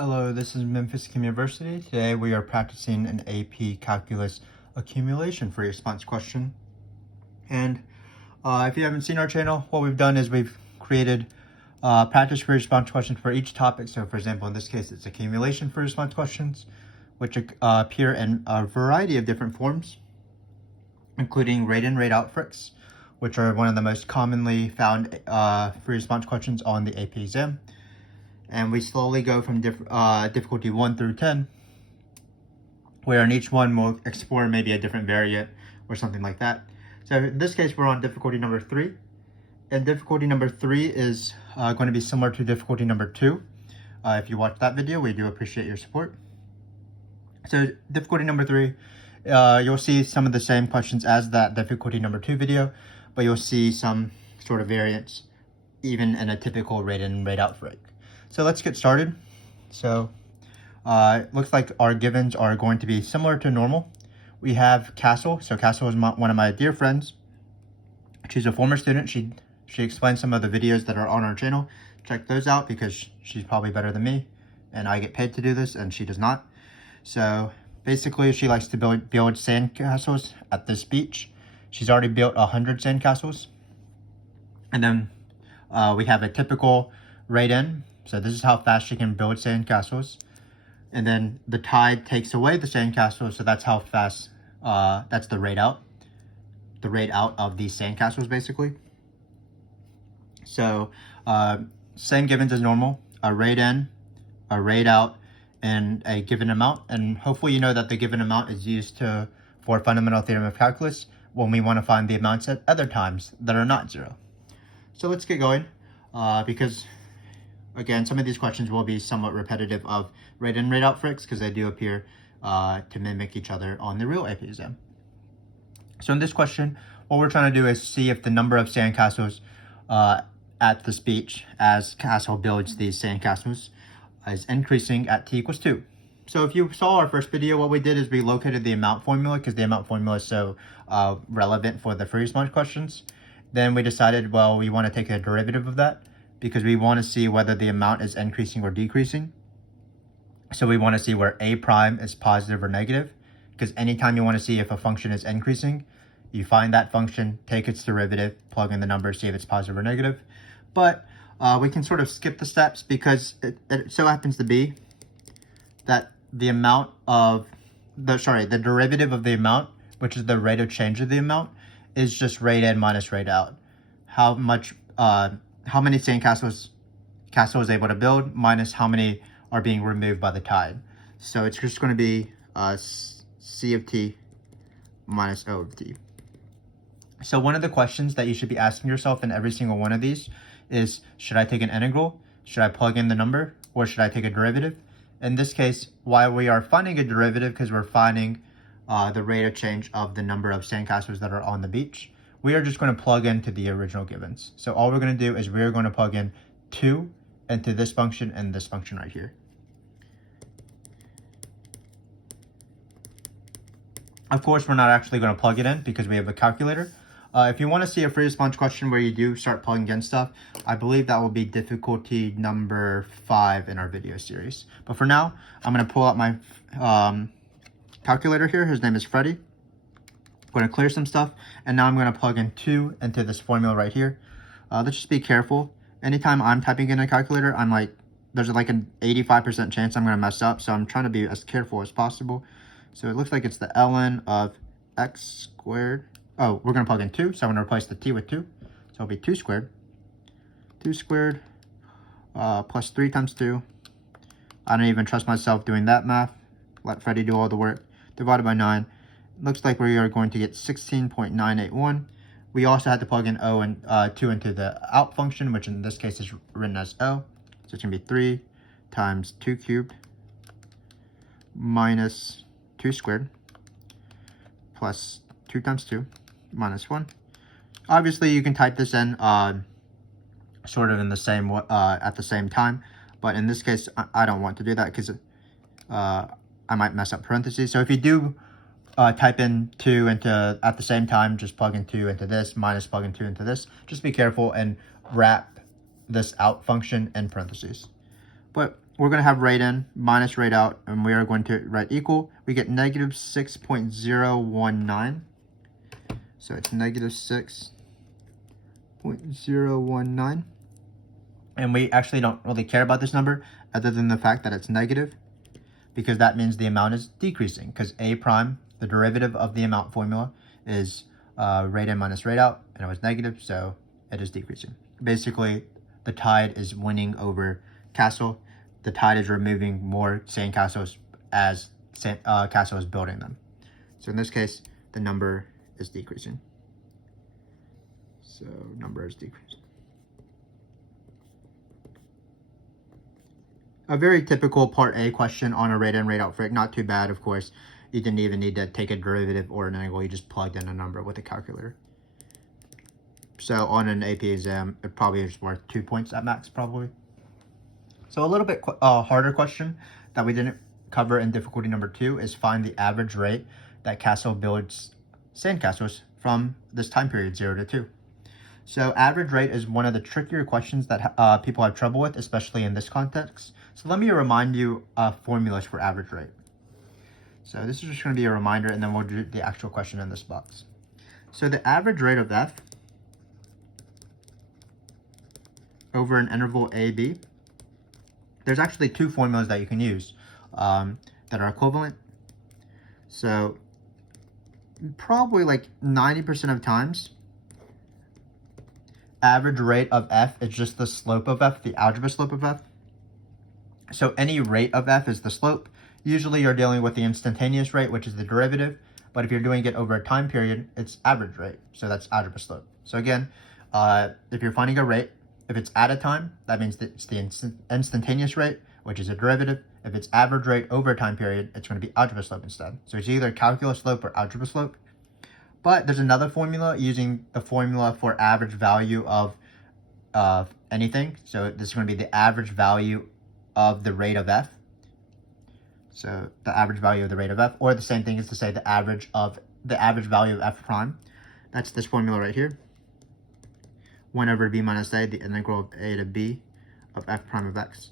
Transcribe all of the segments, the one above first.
Hello, this is Memphis Communiversity. Today we are practicing an AP Calculus Accumulation Free Response Question. And if you haven't seen our channel, what we've done is we've created practice free response questions for each topic. So for example, in this case, it's accumulation free response questions, which appear in a variety of different forms, including rate in, rate out FRQs, which are one of the most commonly found free response questions on the AP exam. And we slowly go from difficulty 1 through 10, where in each one we'll explore maybe a different variant or something like that. So in this case, we're on difficulty number 3. And difficulty number 3 is going to be similar to difficulty number 2. If you watched that video, we do appreciate your support. So difficulty number 3, you'll see some of the same questions as that difficulty number 2 video, but you'll see some sort of variance even in a typical rate in, rate out FRQ. So let's get started. So it looks like our givens are going to be similar to normal. We have Castle. So Castle is one of my dear friends. She's a former student. She explained some of the videos that are on our channel. Check those out because she's probably better than me, and I get paid to do this and she does not. So basically she likes to build sand castles at this beach. She's already built 100 sand castles. And then we have a typical rate in. So this is how fast she can build sand castles. And then the tide takes away the sand castles, so that's how fast, that's the rate out. The rate out of these sand castles, basically. So same givens as normal, a rate in, a rate out, and a given amount. And hopefully you know that the given amount is used for Fundamental Theorem of Calculus when we want to find the amounts at other times that are not 0. So let's get going, because again, some of these questions will be somewhat repetitive of rate in, rate out FRQs because they do appear to mimic each other on the real AP exam. So in this question, what we're trying to do is see if the number of sandcastles at this beach as Castle builds these sandcastles is increasing at t equals 2. So if you saw our first video, what we did is we located the amount formula because the amount formula is so relevant for the free response questions. Then we decided, well, we want to take a derivative of that, because we want to see whether the amount is increasing or decreasing. So we want to see where a prime is positive or negative, because anytime you want to see if a function is increasing, you find that function, take its derivative, plug in the number, see if it's positive or negative. But we can sort of skip the steps because it so happens to be that the amount of the derivative of the amount, which is the rate of change of the amount, is just rate in minus rate out. How many sandcastles Castle is able to build minus how many are being removed by the tide. So it's just going to be C of t minus O of t. So one of the questions that you should be asking yourself in every single one of these is, should I take an integral? Should I plug in the number? Or should I take a derivative? In this case, while we are finding a derivative because we're finding the rate of change of the number of sandcastles that are on the beach, we are just going to plug into the original givens. So all we're going to do is we're going to plug in 2 into this function and this function right here. Of course, we're not actually going to plug it in because we have a calculator. If you want to see a free response question where you do start plugging in stuff, I believe that will be difficulty number 5 in our video series. But for now, I'm going to pull out my calculator here. His name is Freddie. I'm going to clear some stuff, and now I'm going to plug in 2 into this formula right here. Let's just be careful. Anytime I'm typing in a calculator, there's like an 85% chance I'm going to mess up, so I'm trying to be as careful as possible. So it looks like it's the ln of x squared. Oh, we're going to plug in 2, so I'm going to replace the t with 2. So it'll be 2 squared. 2 squared plus 3 times 2. I don't even trust myself doing that math. Let Freddie do all the work. Divided by 9. Looks like we are going to get 16.981. We also had to plug in O and 2 into the out function, which in this case is written as O. So it's going to be 3 times 2 cubed minus 2 squared plus 2 times 2 minus 1. Obviously, you can type this in sort of in the same at the same time, but in this case, I don't want to do that because I might mess up parentheses. So if you do type in 2 into at the same time, just plug in 2 into this, minus plug in 2 into this. Just be careful and wrap this out function in parentheses. But we're going to have rate in minus rate out, and we are going to write equal. We get negative 6.019. So it's negative 6.019. And we actually don't really care about this number other than the fact that it's negative, because that means the amount is decreasing, because A prime, the derivative of the amount formula, is rate in minus rate out, and it was negative, so it is decreasing. Basically, the tide is winning over castle. The tide is removing more sandcastles as castle is building them. So in this case, the number is decreasing. So number is decreasing. A very typical part A question on a rate in, rate out FRQ. Not too bad, of course. You didn't even need to take a derivative or an angle. You just plugged in a number with a calculator. So on an AP exam, it probably is worth 2 points at max, probably. So a little bit harder question that we didn't cover in difficulty number 2 is find the average rate that castle builds sandcastles from this time period, 0 to 2. So average rate is one of the trickier questions that people have trouble with, especially in this context. So let me remind you of formulas for average rate. So this is just going to be a reminder, and then we'll do the actual question in this box. So the average rate of f over an interval AB, there's actually 2 formulas that you can use that are equivalent. So probably like 90% of times, average rate of f is just the slope of f, the algebra slope of f. So any rate of f is the slope. Usually you're dealing with the instantaneous rate, which is the derivative. But if you're doing it over a time period, it's average rate. So that's algebra slope. So again, if you're finding a rate, if it's at a time, that means that it's the instantaneous rate, which is a derivative. If it's average rate over a time period, it's going to be algebra slope instead. So it's either calculus slope or algebra slope. But there's another formula using the formula for average value of anything. So this is going to be the average value of the rate of f. So the average value of the rate of f, or the same thing is to say the average value of f prime. That's this formula right here. 1 over b minus a, the integral of a to b of f prime of x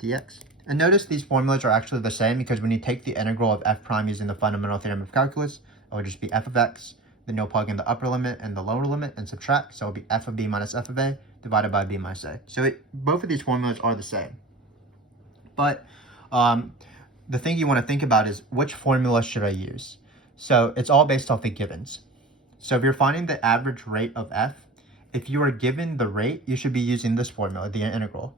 dx. And notice these formulas are actually the same, because when you take the integral of f prime using the fundamental theorem of calculus, it will just be f of x. Then you'll plug in the upper limit and the lower limit and subtract. So it will be f of b minus f of a divided by b minus a. So both of these formulas are the same. But the thing you want to think about is, which formula should I use? So it's all based off the givens. So if you're finding the average rate of f, if you are given the rate, you should be using this formula, the integral.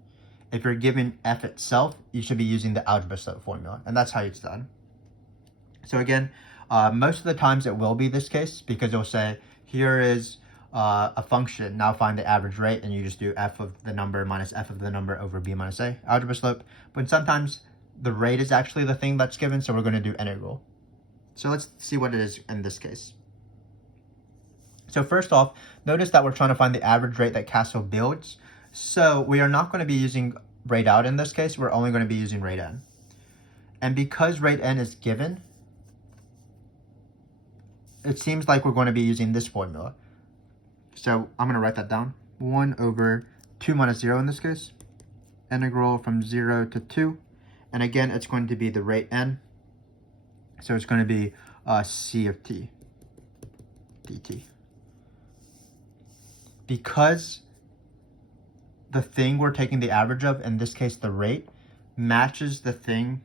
If you're given f itself, you should be using the algebra slope formula. And that's how it's done. So again, most of the times it will be this case, because it'll say, here is a function, now find the average rate, and you just do f of the number minus f of the number over b minus a, algebra slope. But sometimes the rate is actually the thing that's given, so we're going to do integral. So let's see what it is in this case. So first off, notice that we're trying to find the average rate that castle builds. So we are not going to be using rate out in this case, we're only going to be using rate in. And because rate n is given, it seems like we're going to be using this formula. So I'm going to write that down. 1 over 2 minus 0 in this case. Integral from 0 to 2. And again, it's going to be the rate n. So it's going to be c of t dt. Because the thing we're taking the average of, in this case the rate, matches the thing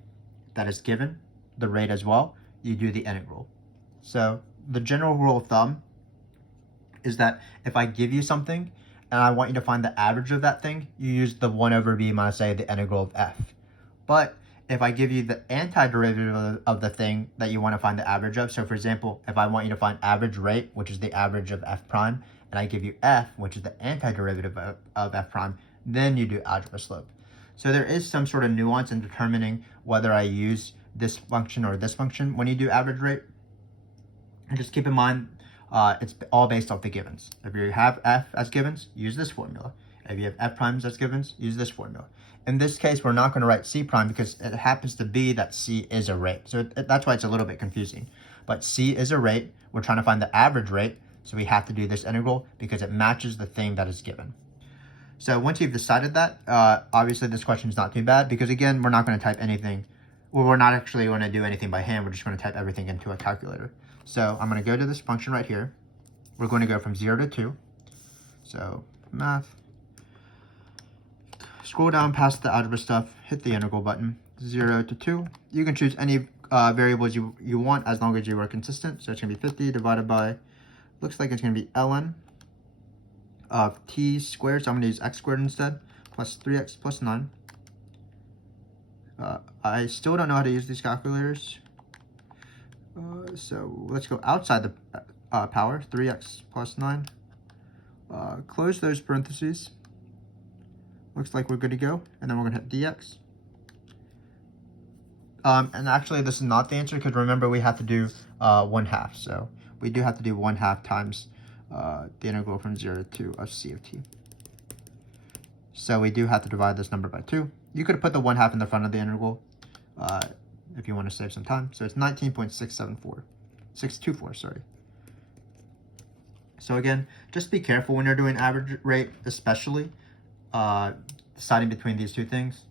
that is given, the rate as well, you do the integral. So the general rule of thumb is that if I give you something and I want you to find the average of that thing, you use the 1 over b minus a, the integral of f. But if I give you the antiderivative of the thing that you want to find the average of, so for example, if I want you to find average rate, which is the average of f prime, and I give you f, which is the antiderivative of f prime, then you do algebra slope. So there is some sort of nuance in determining whether I use this function or this function when you do average rate. And just keep in mind, it's all based off the givens. If you have f as givens, use this formula. If you have f primes as givens, use this formula. In this case, we're not going to write c prime because it happens to be that c is a rate. So that's why it's a little bit confusing. But c is a rate. We're trying to find the average rate. So we have to do this integral because it matches the thing that is given. So once you've decided that, obviously this question is not too bad because again, we're not going to type anything. Well, we're not actually going to do anything by hand. We're just going to type everything into a calculator. So I'm going to go to this function right here. We're going to go from 0 to 2. So math. Scroll down past the algebra stuff, hit the integral button, 0 to 2. You can choose any variables you want as long as you are consistent. So it's going to be 50 divided by, looks like it's going to be ln of t squared. So I'm going to use x squared instead, plus 3x plus 9. I still don't know how to use these calculators. So let's go outside the power, 3x plus 9. Close those parentheses. Looks like we're good to go. And then we're going to hit dx. And actually, this is not the answer because remember we have to do 1/2. So we do have to do 1/2 times the integral from 0 to 2 of c of t. So we do have to divide this number by 2. You could put the 1/2 in the front of the integral if you want to save some time. So it's 624, sorry. So again, just be careful when you're doing average rate, especially deciding between these two things.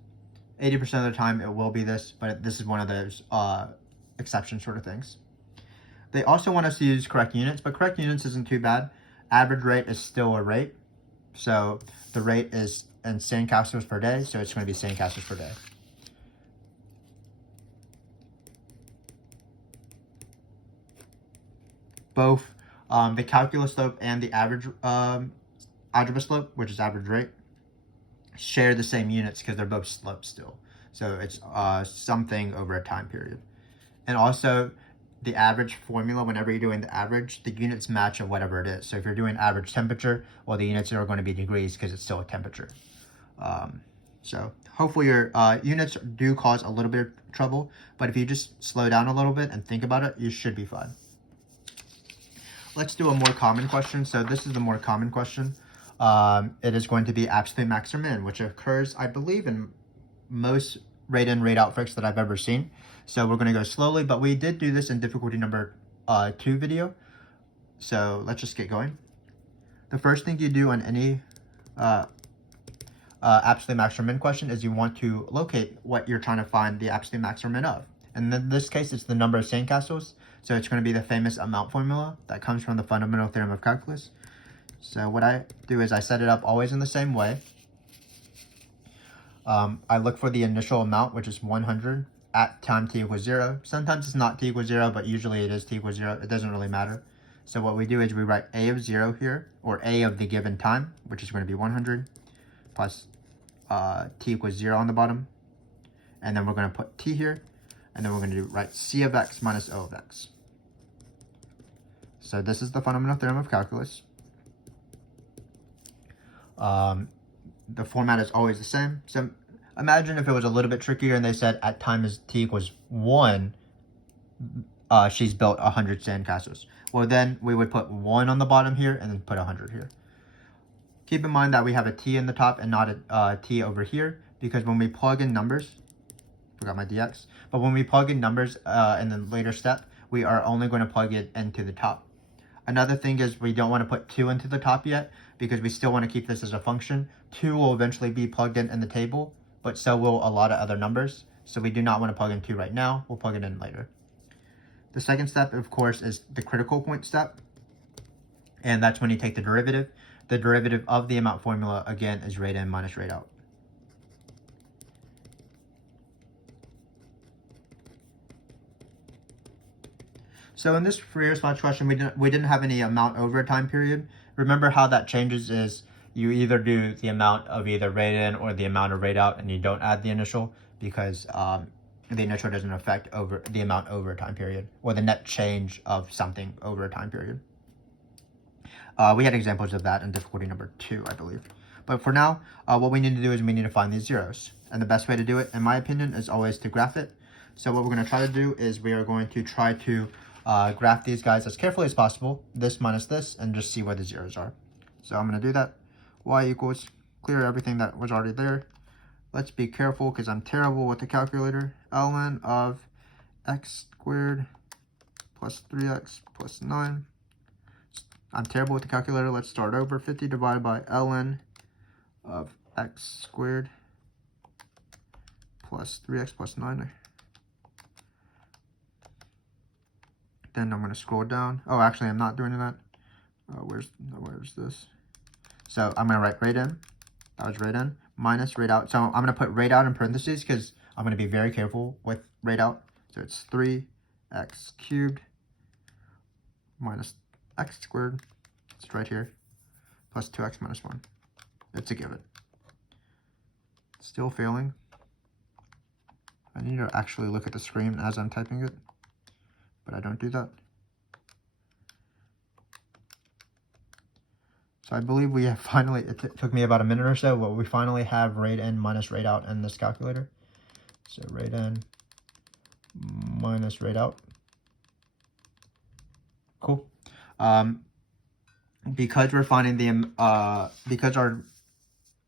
80% of the time it will be this, but this is one of those exception sort of things. They also want us to use correct units, but correct units isn't too bad. Average rate is still a rate. So the rate is in sandcastles per day, so it's going to be sandcastles per day. Both the calculus slope and the average algebra slope, which is average rate, share the same units because they're both slopes still. So it's something over a time period. And also the average formula, whenever you're doing the average, the units match of whatever it is. So if you're doing average temperature, well, the units are going to be degrees because it's still a temperature. So hopefully your units do cause a little bit of trouble, but if you just slow down a little bit and think about it, you should be fine. Let's do a more common question. So this is the more common question. It is going to be absolute max or min, which occurs, I believe, in most rate in, rate out FRQs that I've ever seen. So we're going to go slowly, but we did do this in difficulty number 2 video. So let's just get going. The first thing you do on any absolute max or min question is you want to locate what you're trying to find the absolute max or min of. And in this case, it's the number of sandcastles. So it's going to be the famous amount formula that comes from the Fundamental Theorem of Calculus. So what I do is I set it up always in the same way. I look for the initial amount, which is 100 at time t equals 0. Sometimes it's not t equals 0, but usually it is t equals 0. It doesn't really matter. So what we do is we write a of 0 here, or a of the given time, which is going to be 100, plus t equals 0 on the bottom. And then we're going to put t here, and then we're going to write c of x minus o of x. So this is the Fundamental Theorem of Calculus. The format is always the same. So imagine if it was a little bit trickier and they said at time is t equals 1, she's built 100 sandcastles. Well, then we would put 1 on the bottom here and then put 100 here. Keep in mind that we have a t in the top and not a t over here, because when we plug in numbers, forgot my dx, but when we plug in numbers in the later step, we are only going to plug it into the top. Another thing is we don't want to put 2 into the top yet because we still want to keep this as a function. 2 will eventually be plugged in the table, but so will a lot of other numbers. So we do not want to plug in 2 right now. We'll plug it in later. The second step, of course, is the critical point step. And that's when you take the derivative. The derivative of the amount formula, again, is rate in minus rate out. So in this free response question, we didn't have any amount over a time period. Remember how that changes is you either do the amount of either rate in or the amount of rate out, and you don't add the initial because the initial doesn't affect over the amount over a time period or the net change of something over a time period. We had examples of that in difficulty number 2, I believe. But for now, what we need to do is we need to find these zeros. And the best way to do it, in my opinion, is always to graph it. So what we're going to try to do is we are going to try to graph these guys as carefully as possible, this minus this, and just see where the zeros are. So I'm going to do that. Y equals, clear everything that was already there. Let's be careful because I'm terrible with the calculator. ln of x squared plus 3x plus 9. I'm terrible with the calculator. Let's start over. 50 divided by ln of x squared plus 3x plus 9. Then I'm going to scroll down. Oh, actually, I'm not doing that. Where's this? So I'm going to write rate in. That was rate in minus rate out. So I'm going to put rate out in parentheses because I'm going to be very careful with rate out. So it's 3x cubed minus x squared. It's right here. Plus 2x minus 1. It's a given. Still failing. I need to actually look at the screen as I'm typing it, but I don't do that. So I believe we have finally, it took me about a minute or so, but we finally have rate in minus rate out in this calculator. So rate in minus rate out. Cool. Because we're finding the, because our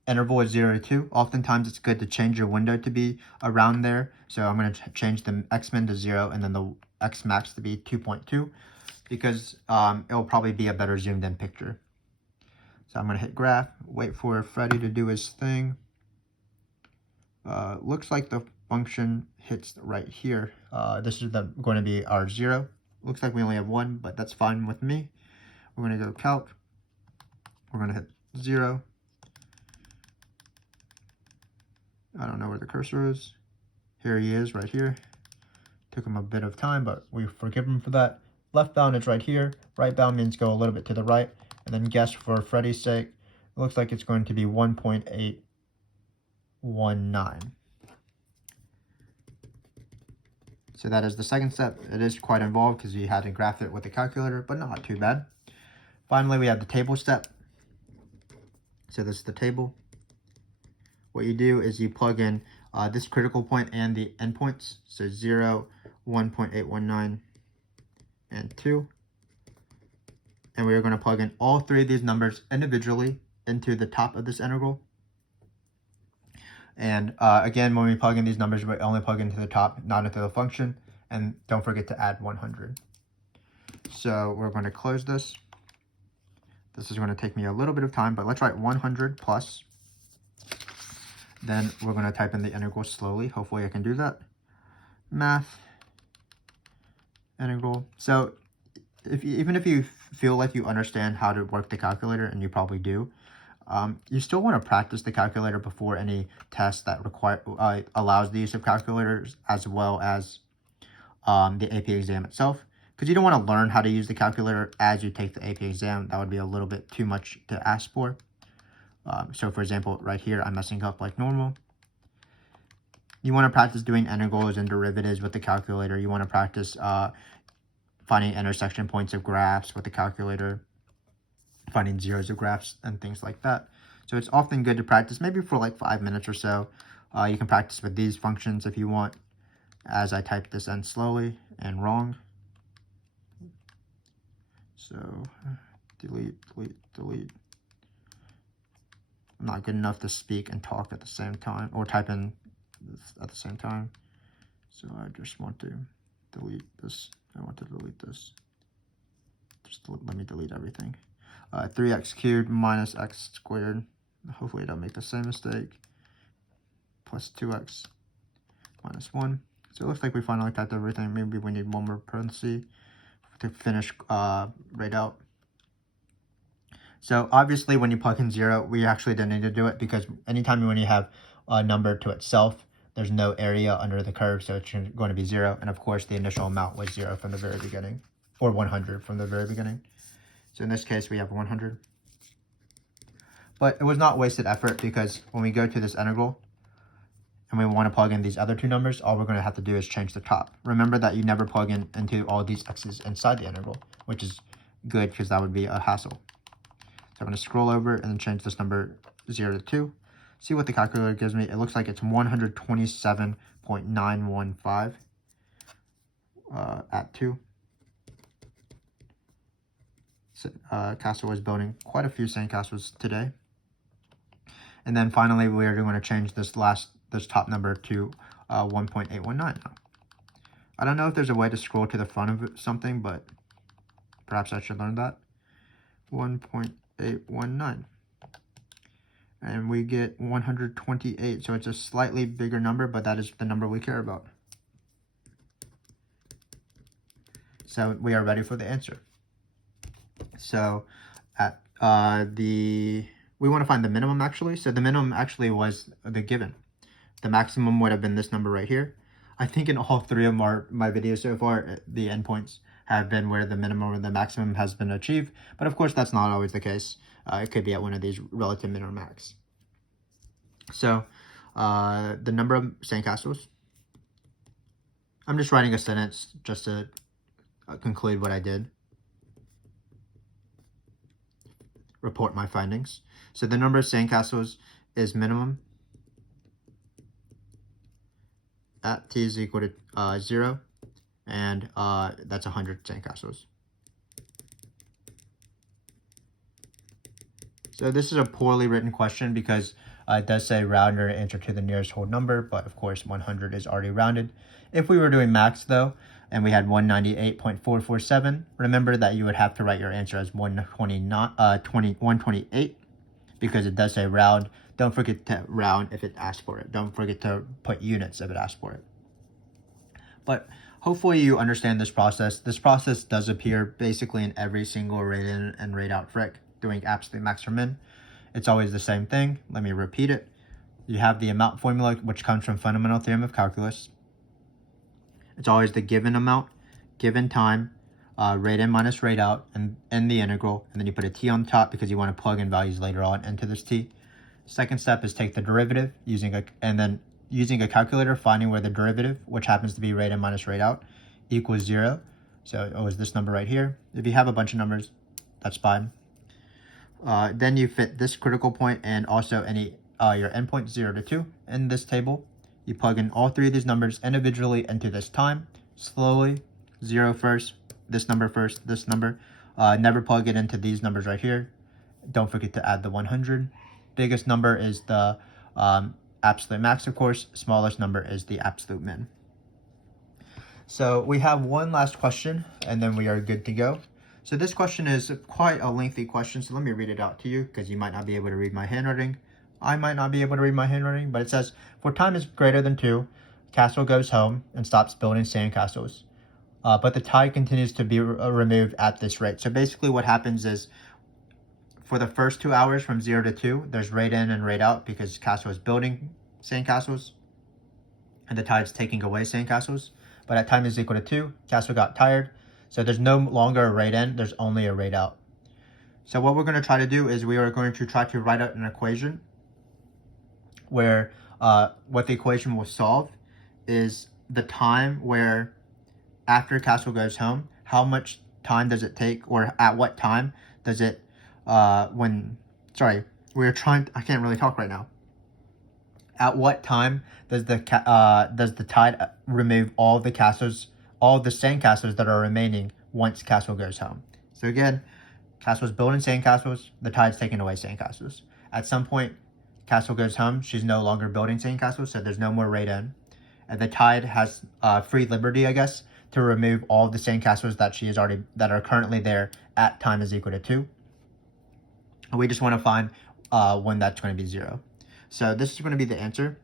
interval is 0 to 2, oftentimes it's good to change your window to be around there. So I'm going to change the x-min to 0 and then the x-max to be 2.2 because it'll probably be a better zoomed in picture. So I'm going to hit graph, wait for Freddy to do his thing. Looks like the function hits right here. This is going to be our 0. Looks like we only have 1, but that's fine with me. We're going to go calc. We're going to hit 0. I don't know where the cursor is. Here he is, right here. Took him a bit of time, but we forgive him for that. Left bound is right here. Right bound means go a little bit to the right. And then guess for Freddy's sake, it looks like it's going to be 1.819. So that is the second step. It is quite involved because you had to graph it with the calculator, but not too bad. Finally, we have the table step. So this is the table. What you do is you plug in this critical point and the endpoints. So 0, 1.819, and 2. And we are going to plug in all 3 of these numbers individually into the top of this integral. And again, when we plug in these numbers, we only plug into the top, not into the function. And don't forget to add 100. So we're going to close this. This is going to take me a little bit of time, but let's write 100 plus. Then we're going to type in the integral slowly. Hopefully I can do that. Math integral. So even if you feel like you understand how to work the calculator, and you probably do, you still want to practice the calculator before any test that allows the use of calculators, as well as the AP exam itself. Because you don't want to learn how to use the calculator as you take the AP exam. That would be a little bit too much to ask for. So for example, right here, I'm messing up like normal. You want to practice doing integrals and derivatives with the calculator. You want to practice finding intersection points of graphs with the calculator, finding zeros of graphs and things like that. So it's often good to practice maybe for like 5 minutes or so. You can practice with these functions if you want, as I type this in slowly and wrong. So delete, delete, delete. I'm not good enough to speak and talk at the same time, or type in at the same time. So I just want to delete this. I want to delete this. Just let me delete everything. 3x cubed minus x squared. Hopefully I don't make the same mistake. Plus 2x minus 1. So it looks like we finally typed everything. Maybe we need one more parenthesis to finish rate out. So obviously when you plug in 0, we actually don't need to do it, because anytime when you have a number to itself, there's no area under the curve, so it's going to be 0. And of course, the initial amount was 0 from the very beginning, or 100 from the very beginning. So in this case, we have 100. But it was not wasted effort, because when we go to this integral and we want to plug in these other 2 numbers, all we're going to have to do is change the top. Remember that you never plug into all these x's inside the integral, which is good because that would be a hassle. So I'm going to scroll over and then change this number 0 to 2. See what the calculator gives me. It looks like it's 127.915 at 2. So, Castle is building quite a few sandcastles today. And then finally, we are going to change this top number to 1.819 now. I don't know if there's a way to scroll to the front of something, but perhaps I should learn that. 1.819. and we get 128. So it's a slightly bigger number, but that is the number we care about. So we are ready for the answer. So at we want to find the minimum actually. So the minimum actually was the given. The maximum would have been this number right here. I think in all three of my videos so far, the endpoints have been where the minimum or the maximum has been achieved. But of course, that's not always the case. It could be at one of these relative min or max. So the number of sandcastles. I'm just writing a sentence just to conclude what I did. Report my findings. So the number of sandcastles is minimum at t is equal to 0, and that's 100 sandcastles. So this is a poorly written question because it does say round your answer to the nearest whole number, but of course 100 is already rounded. If we were doing max though, and we had 198.447, remember that you would have to write your answer as 128 because it does say round. Don't forget to round if it asks for it. Don't forget to put units if it asks for it. But hopefully you understand this process. This process does appear basically in every single rate in and rate out FRQ doing absolute max or min. It's always the same thing. Let me repeat it. You have the amount formula, which comes from Fundamental Theorem of Calculus. It's always the given amount, given time, rate in minus rate out, and the integral. And then you put a t on top because you want to plug in values later on into this t. Second step is take the derivative using a calculator, finding where the derivative, which happens to be rate in minus rate out, equals 0. So it was this number right here. If you have a bunch of numbers, that's fine. Then you fit this critical point and also any your endpoint 0 to 2 in this table. You plug in all three of these numbers individually into this time, slowly, 0 first, this number first, this number. Never plug it into these numbers right here. Don't forget to add the 100. Biggest number is the absolute max, of course. Smallest number is the absolute min. So we have one last question, and then we are good to go. So this question is quite a lengthy question, so let me read it out to you because you might not be able to read my handwriting. I might not be able to read my handwriting, but it says, for time is greater than 2, Castle goes home and stops building sandcastles. But the tide continues to be removed at this rate. So basically what happens is, for the first 2 hours from 0 to 2, there's rate in and rate out because Castle is building sandcastles and the tide's taking away sandcastles. But at time is equal to 2, Castle got tired. So there's no longer a rate in, there's only a rate out. So what we're going to try to do is we are going to try to write out an equation where what the equation will solve is the time where after Castle goes home, how much time does it take, or at what time does it, I can't really talk right now. At what time does the tide remove all the sandcastles that are remaining once Castle goes home? So again, Castle's building sandcastles, the tide's taking away sandcastles. At some point, Castle goes home, she's no longer building sandcastles, so there's no more rate in. And the tide has free liberty, I guess, to remove all the sandcastles that are currently there at time is equal to 2. And we just want to find when that's going to be 0. So this is going to be the answer.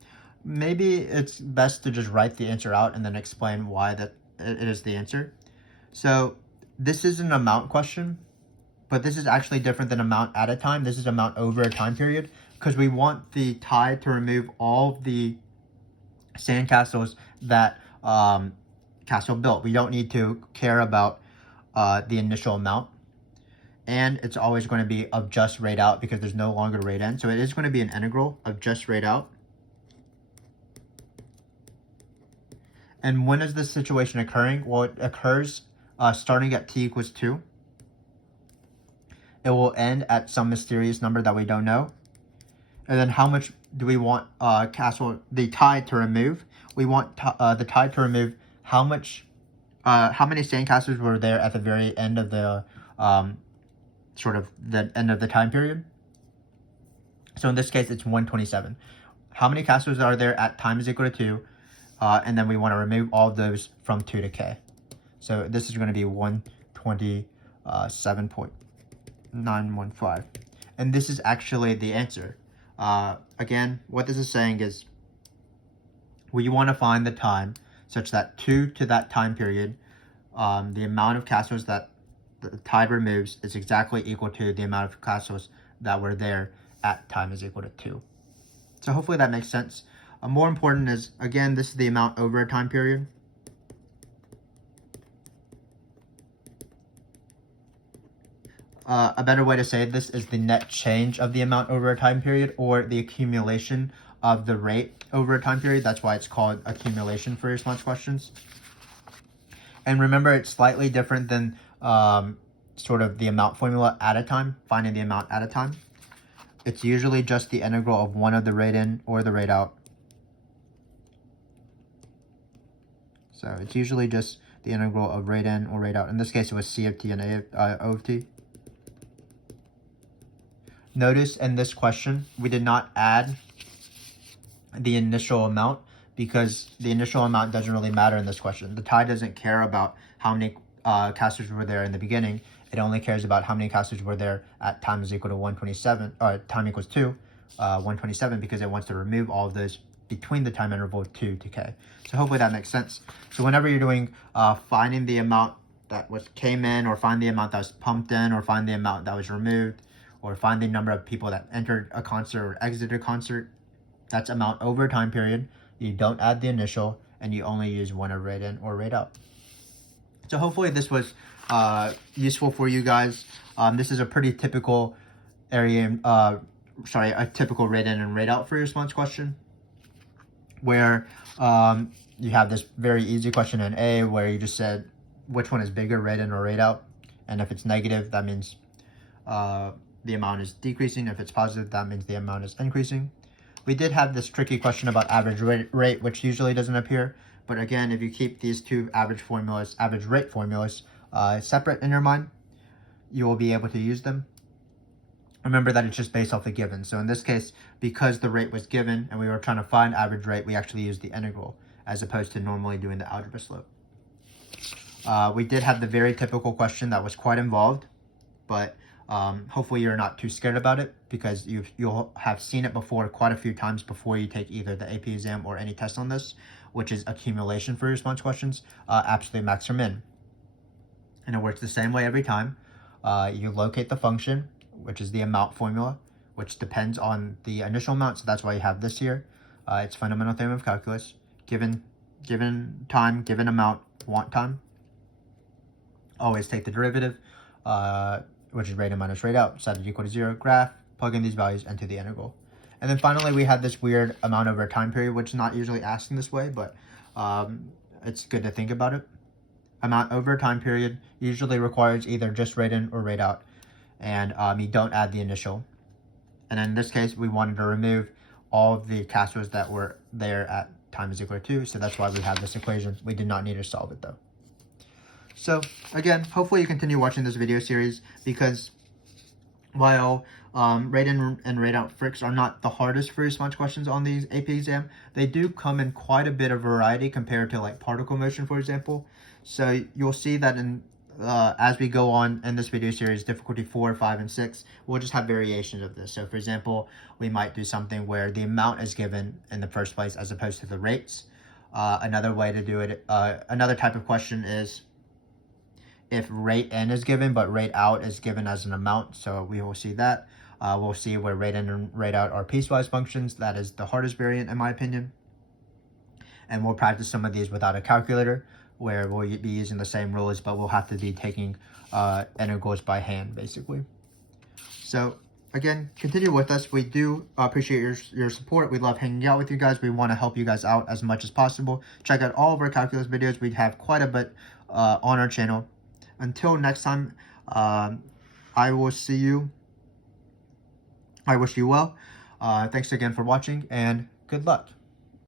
Maybe it's best to just write the answer out and then explain why that it is the answer. So this is an amount question, but this is actually different than amount at a time. This is amount over a time period because we want the tide to remove all the sandcastles that Castle built. We don't need to care about the initial amount. And it's always going to be of just rate out because there's no longer rate in. So it is going to be an integral of just rate out. And when is this situation occurring? Well, it occurs starting at t equals 2. It will end at some mysterious number that we don't know. And then how much do we want the tide to remove? We want the tide to remove how many sandcastles were there at the very end of the the end of the time period. So in this case, it's 127. How many castles are there at time is equal to 2? And then we want to remove all of those from 2 to k. So this is going to be 127.915. And this is actually the answer. Again, what this is saying is we want to find the time such that 2 to that time period, the amount of castles that the tide removes is exactly equal to the amount of castles that were there at time is equal to 2. So hopefully that makes sense. More important is, again, this is the amount over a time period. A better way to say this is the net change of the amount over a time period, or the accumulation of the rate over a time period. That's why it's called accumulation free response questions. And remember, it's slightly different than sort of the amount formula at a time, finding the amount at a time. It's usually just the integral of one of the rate in or the rate out. So it's usually just the integral of rate in or rate out. In this case, it was C of t and O of t. Notice in this question, we did not add the initial amount because the initial amount doesn't really matter in this question. The tide doesn't care about how many casters were there in the beginning. It only cares about how many casters were there at time is equal to 127, or time equals 2, 127, because it wants to remove all of those between the time interval 2 to k. So hopefully that makes sense. So whenever you're doing finding the amount that came in, or find the amount that was pumped in, or find the amount that was removed, or find the number of people that entered a concert or exited a concert, that's amount over a time period. You don't add the initial, and you only use one of rate in or rate out. So hopefully this was useful for you guys. This is a pretty typical a typical rate in and rate out free response question, where you have this very easy question in A where you just said which one is bigger, rate in or rate out, and if it's negative, that means the amount is decreasing. If it's positive, that means the amount is increasing. We did have this tricky question about average rate, which usually doesn't appear. But again, if you keep these two average rate formulas, separate in your mind, you will be able to use them. Remember that it's just based off the given. So in this case, because the rate was given and we were trying to find average rate, we actually used the integral as opposed to normally doing the algebra slope. We did have the very typical question that was quite involved, but hopefully you're not too scared about it, because you'll have seen it before quite a few times before you take either the AP exam or any test on this, which is accumulation free response questions, absolute max or min. And it works the same way every time. You locate the function, which is the amount formula, which depends on the initial amount, so that's why you have this here. It's Fundamental Theorem of Calculus. Given time, given amount, want time. Always take the derivative, which is rate in minus rate out, set it equal to 0, graph, plug in these values into the integral. And then finally, we had this weird amount over a time period, which is not usually asked in this way, but it's good to think about it. Amount over a time period usually requires either just rate in or rate out, and you don't add the initial. And in this case, we wanted to remove all of the casters that were there at time is equal to 2, so that's why we have this equation. We did not need to solve it though. So again, hopefully you continue watching this video series, because while rate in and rate out FRQs are not the hardest free response questions on the AP exam, they do come in quite a bit of variety compared to like particle motion, for example. So you'll see that in as we go on in this video series, difficulty 4, 5, and 6, we'll just have variations of this. So for example, we might do something where the amount is given in the first place as opposed to the rates. Another way to do it, another type of question is if rate in is given, but rate out is given as an amount. So we will see that. We'll see where rate in and rate out are piecewise functions. That is the hardest variant in my opinion. And we'll practice some of these without a calculator, where we'll be using the same rules, but we'll have to be taking integrals by hand, basically. So again, continue with us. We do appreciate your support. We love hanging out with you guys. We want to help you guys out as much as possible. Check out all of our calculus videos. We have quite a bit on our channel. Until next time, I will see you. I wish you well. Thanks again for watching, and good luck.